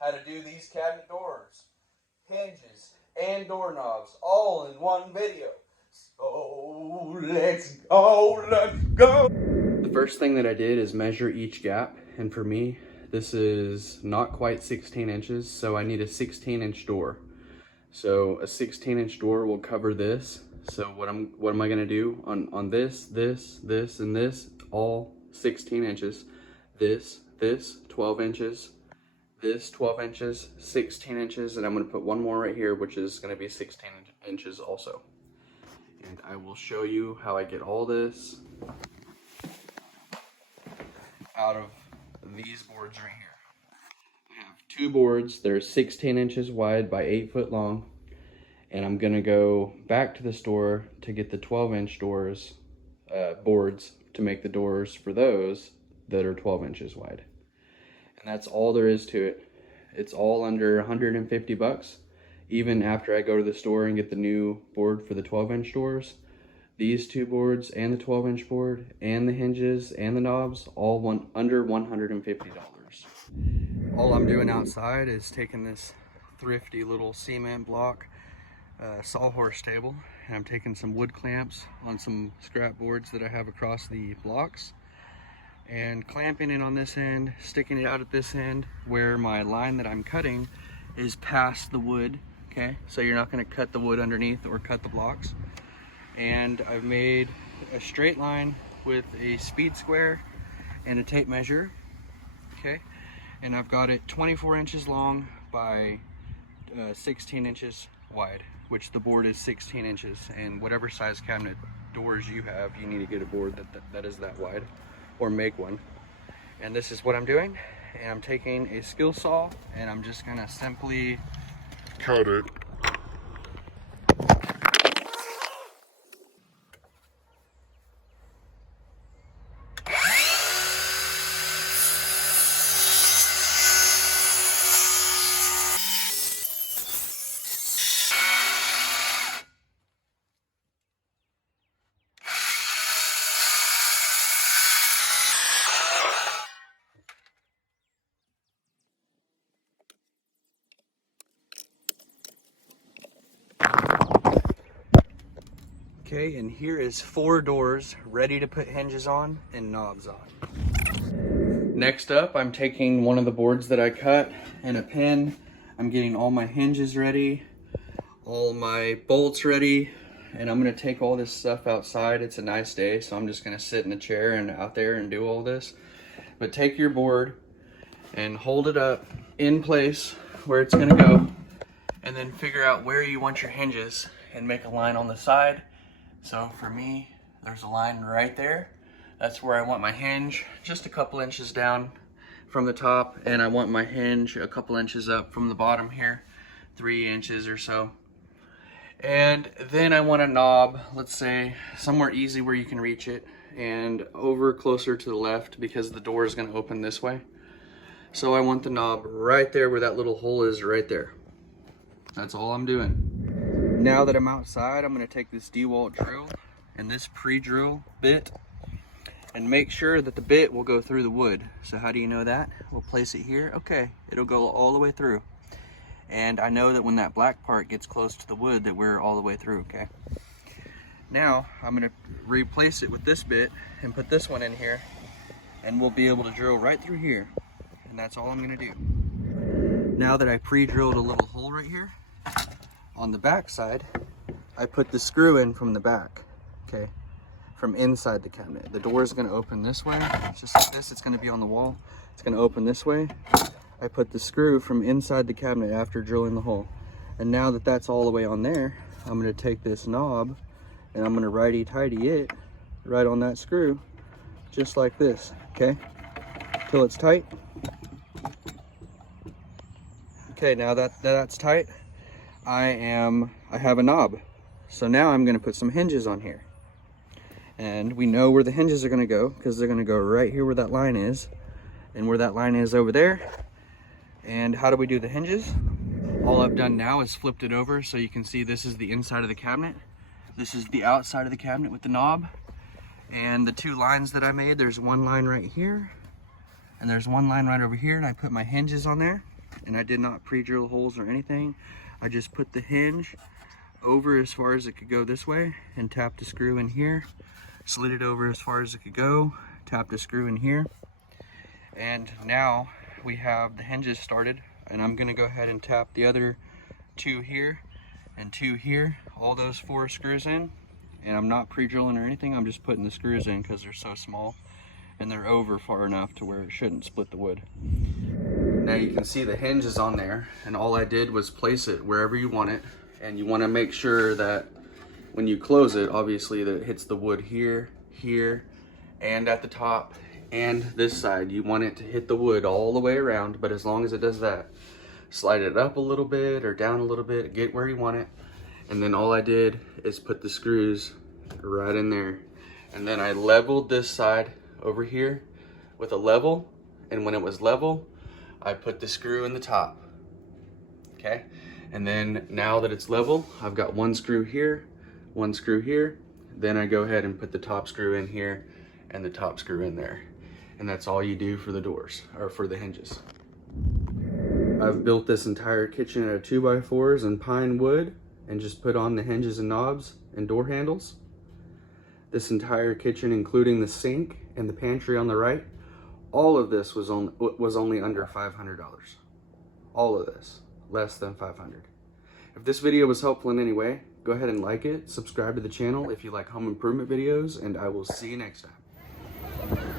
how to do these cabinet doors, hinges, and doorknobs all in one video. So let's go. The first thing that I did is measure each gap, and for me, this is not quite 16 inches, so I need a 16-inch door. So a 16-inch door will cover this. So what am I gonna do on this, and this, all 16 inches. This, 12 inches, this 12 inches, 16 inches, and I'm gonna put one more right here, which is gonna be 16 inches also. And I will show you how I get all this out of these boards right here. I have two boards. They're 16 inches wide by 8 foot long. And I'm gonna go back to the store to get the 12-inch doors, boards to make the doors for those that are 12 inches wide. And that's all there is to it. It's all under 150 bucks. Even after I go to the store and get the new board for the 12-inch doors, these two boards and the 12-inch board and the hinges and the knobs, all under $150. All I'm doing outside is taking this thrifty little cement block sawhorse table, and I'm taking some wood clamps on some scrap boards that I have across the blocks and clamping it on this end, sticking it out at this end where my line that I'm cutting is past the wood. Okay, so you're not going to cut the wood underneath or cut the blocks. And I've made a straight line with a speed square and a tape measure. Okay, and I've got it 24 inches long by 16 inches wide, which the board is 16 inches, and whatever size cabinet doors you have, you need to get a board that is that wide, or make one. And this is what I'm doing, and I'm taking a skill saw and I'm just gonna simply cut it. Okay, and here is 4 doors ready to put hinges on and knobs on. Next up, I'm taking one of the boards that I cut and a pin. I'm getting all my hinges ready, all my bolts ready, and I'm gonna take all this stuff outside. It's a nice day, so I'm just gonna sit in a chair and out there and do all this. But take your board and hold it up in place where it's gonna go, and then figure out where you want your hinges and make a line on the side. So for me, there's a line right there. That's where I want my hinge, just a couple inches down from the top, and I want my hinge a couple inches up from the bottom here, 3 inches or so. And then I want a knob, let's say somewhere easy where you can reach it, and over closer to the left because the door is going to open this way. So I want the knob right there where that little hole is, right there. That's all I'm doing. Now that I'm outside, I'm going to take this Dewalt drill and this pre-drill bit and make sure that the bit will go through the wood. So how do you know that? We'll place it here. Okay, it'll go all the way through. And I know that when that black part gets close to the wood that we're all the way through, okay? Now, I'm going to replace it with this bit and put this one in here, and we'll be able to drill right through here. And that's all I'm going to do. Now that I pre-drilled a little hole right here, on the back side, I put the screw in from the back, okay, from inside the cabinet. The door is going to open this way, just like this. It's going to be on the wall. It's going to open this way. I put the screw from inside the cabinet after drilling the hole. And now that that's all the way on there, I'm going to take this knob and I'm going to righty-tighty it right on that screw, just like this, okay, till it's tight. Okay, now that's tight, I have a knob. So now I'm going to put some hinges on here. And we know where the hinges are going to go because they're going to go right here where that line is, and where that line is over there. And how do we do the hinges? All I've done now is flipped it over so you can see this is the inside of the cabinet. This is the outside of the cabinet with the knob. And the 2 lines that I made, there's one line right here and there's one line right over here, and I put my hinges on there. and I did not pre-drill holes or anything. I just put the hinge over as far as it could go this way and tapped the screw in here, slid it over as far as it could go, tapped the screw in here, and now we have the hinges started. And I'm gonna go ahead and tap the other 2 here and 2 here, all those 4 screws in. And I'm not pre-drilling or anything, I'm just putting the screws in because they're so small and they're over far enough to where it shouldn't split the wood. Now you can see the hinge is on there, and all I did was place it wherever you want it. And you want to make sure that when you close it, obviously that it hits the wood here, here, and at the top, and this side. You want it to hit the wood all the way around, but as long as it does that, slide it up a little bit or down a little bit, get where you want it. And then all I did is put the screws right in there. And then I leveled this side over here with a level, and when it was level, I put the screw in the top, okay? And then now that it's level, I've got 1 screw here, 1 screw here, then I go ahead and put the top screw in here and the top screw in there. And that's all you do for the doors, or for the hinges. I've built this entire kitchen out of 2x4s and pine wood and just put on the hinges and knobs and door handles. This entire kitchen, including the sink and the pantry on the right, all of this was only under $500. All of this, less than $500. If this video was helpful in any way, go ahead and like it, subscribe to the channel if you like home improvement videos, and I will see you next time.